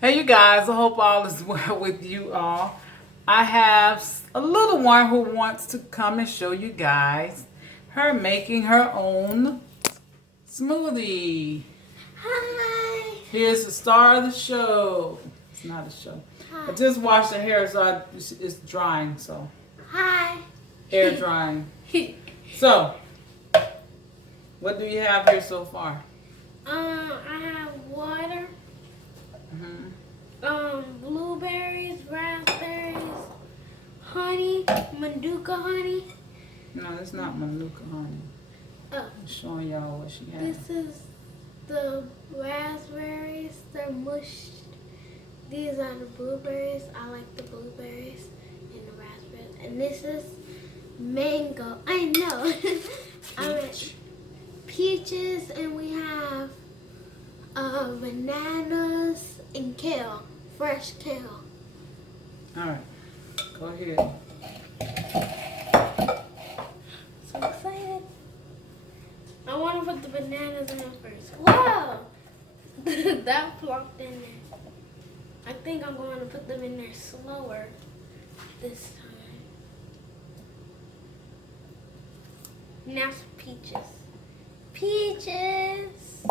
Hey, you guys, I hope all is well with you all. I have a little one who wants to come and show you guys her making her own smoothie. Hi. Here's the star of the show. It's not a show. Hi. I just washed her hair, so it's drying, so. Hi. Hair drying. So, what do you have here so far? I have water, blueberries, raspberries, honey, Manuka honey. No, it's not Manuka honey. I'm showing y'all what she has. This is the raspberries. They're mushed. These are the blueberries. I like the blueberries and the raspberries. And this is mango. I know. Peaches, and we have bananas and kale, fresh kale. All right, go ahead. So excited. I want to put the bananas in first. Whoa! That plopped in there. I think I'm going to put them in there slower this time. Now some peaches. Peaches!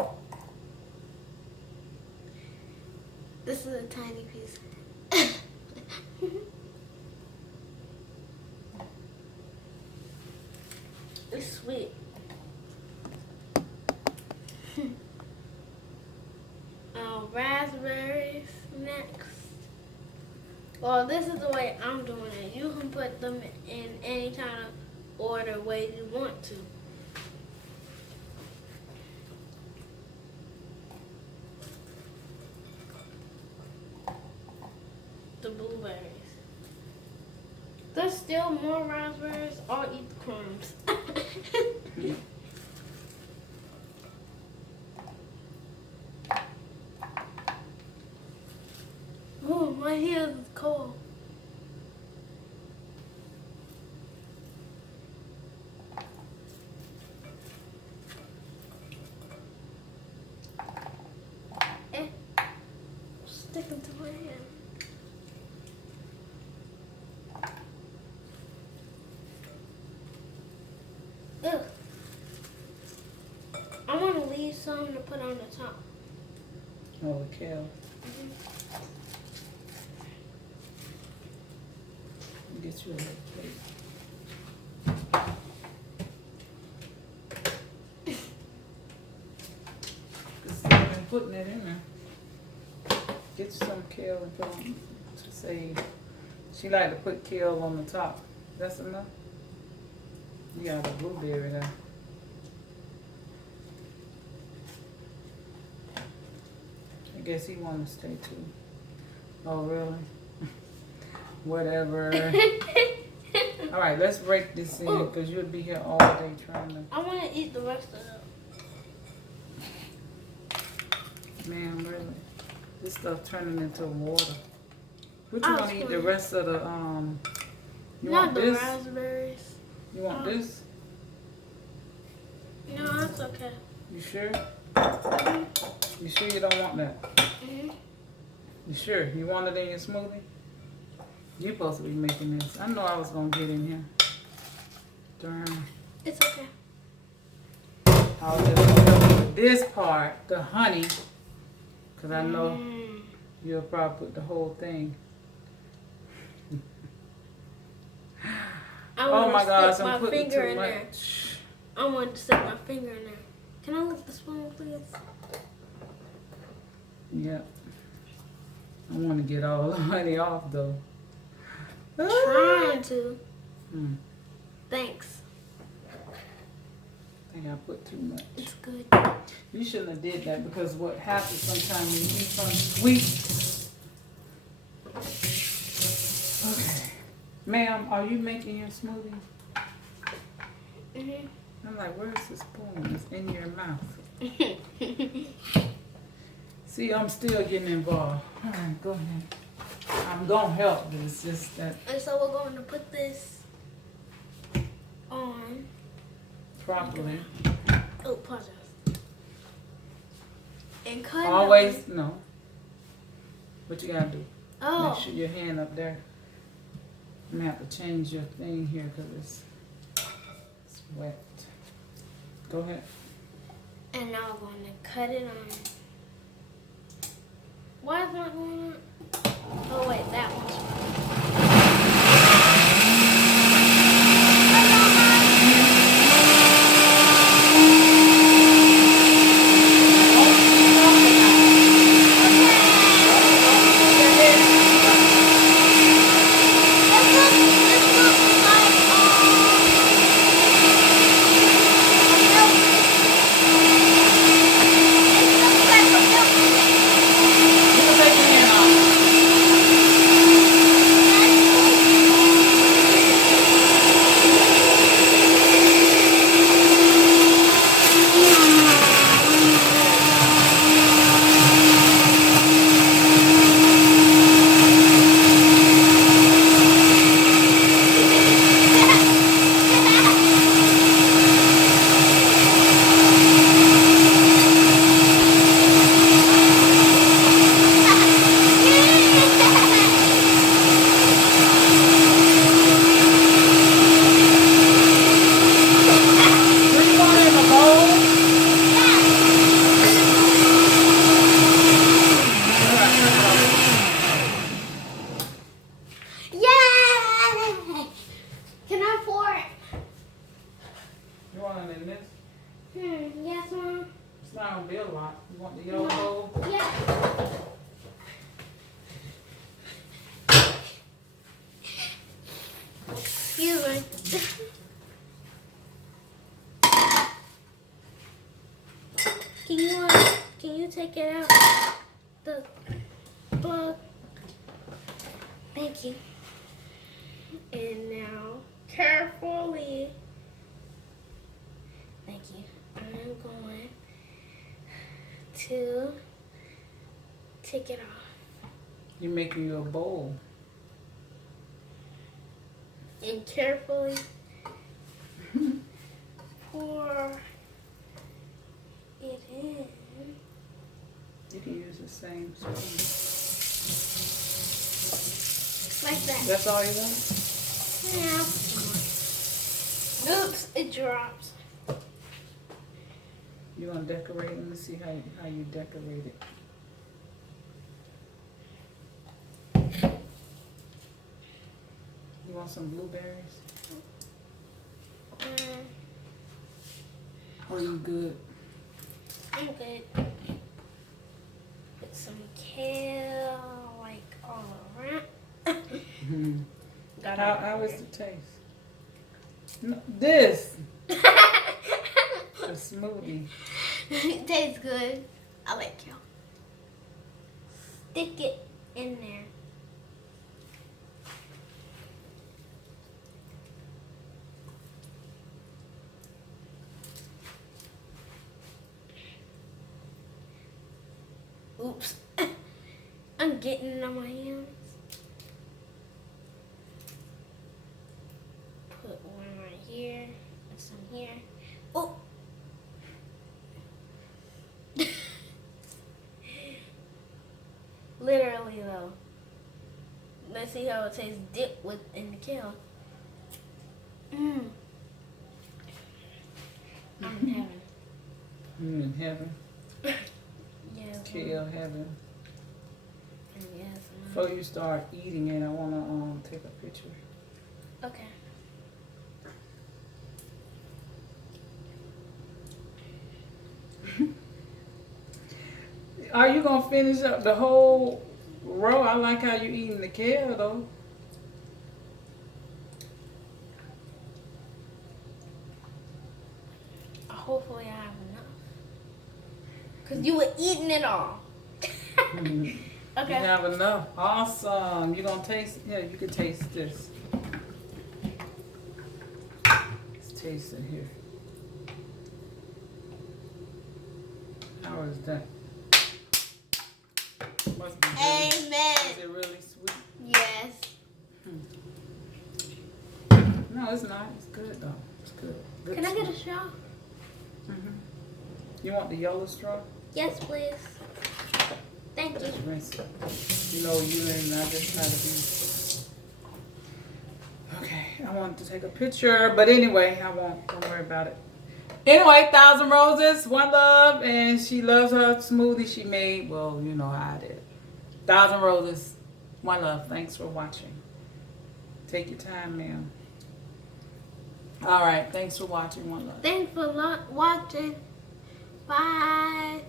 This is a tiny piece. It's sweet. Raspberries next. Well, this is the way I'm doing it. You can put them in any kind of order way you want to. The blueberries. There's still more raspberries. I'll eat the crumbs. Oh, my hand is cold. Sticking to my hand. Ugh. I want to leave some to put on the top. Oh, the kale. Get you a little plate. Because I've been putting it in there. Get you some kale and put on to save. She like to put kale on the top. That's enough? You got a blueberry there. I guess he want to stay too. Oh, really? Whatever. All right, let's break this in because you'll be here all day trying to. I want to eat the rest of it. Man, really, this stuff turning into water. What you Oh, want to eat the rest of the You Not want the this? raspberries. You want this? No, that's okay. You sure? Mhm. You sure you don't want that? Mhm. You sure? You want it in your smoothie? You supposed to be making this. I know I was gonna get in here. Darn. It's okay. I'll just put this part, the honey, because I know you'll probably put the whole thing. Oh my gosh, I'm putting too much. I want to stick my finger in there. Can I lick the spoon, please? Yep. I want to get all the honey off though. Trying to. Thanks. I think I put too much. It's good. You shouldn't have did that because what happens sometimes when you eat something sweet. Okay. Ma'am, are you making your smoothie? I'm like, where's the spoon? It's in your mouth. See, I'm still getting involved. All right, go ahead. I'm going to help, but it's just that. And so we're going to put this on. Properly. Oh, apologize. And cut Always, no. What you gotta do? Oh. Make sure your hand up there. I'm gonna have to change your thing here because it's wet. Go ahead. And now I'm going to cut it on. Why is not going on? Oh wait, that one's wrong. Yes, Mom. It's not gonna be a lot. You want the yellow bowl? Yeah. Excuse me. Can you take it out? The plug. Thank you. And now, carefully. Thank you. I'm going to take it off. You're making you a bowl. And carefully pour it in. You can use the same spoon. Like that. That's all you want? Yeah. Oops, it drops. You want to decorate? Let me see how you decorate it. You want some blueberries? Or you good? I'm good. Put some kale, like all around. Mm-hmm. How is the taste? No, this. A smoothie. It tastes good. I like kale. Stick it in there. Oops. I'm getting it on my hands. Put one right here and some here. Oh! Literally though. Let's see how it tastes dipped in the kale. I'm in heaven. You in heaven? Yes. Kale heaven. Yes. Before you start eating it, I want to take a picture. Okay. Are you going to finish up the whole row? I like how you eating the kale, though. Hopefully I have enough. Because you were eating it all. Okay. Okay. You have enough. Awesome. You going to taste? Yeah, you can taste this. Let's taste it here. How is that? Must be really, Amen. is it really sweet? Yes. No, it's not. It's good, though. It's good. Good Can I get a sweet. straw? You want the yellow straw? Yes, please. Thank Just rinse it. You know, you and I just try to be. Okay, I wanted to take a picture, but anyway, I won't. Don't worry about it. Anyway, 1,000 Roses, one love, and she loves her smoothie she made. Well, you know how I did. 1,000 Roses, one love. Thanks for watching. Take your time, ma'am. All right, thanks for watching, one love. Thanks for watching. Bye.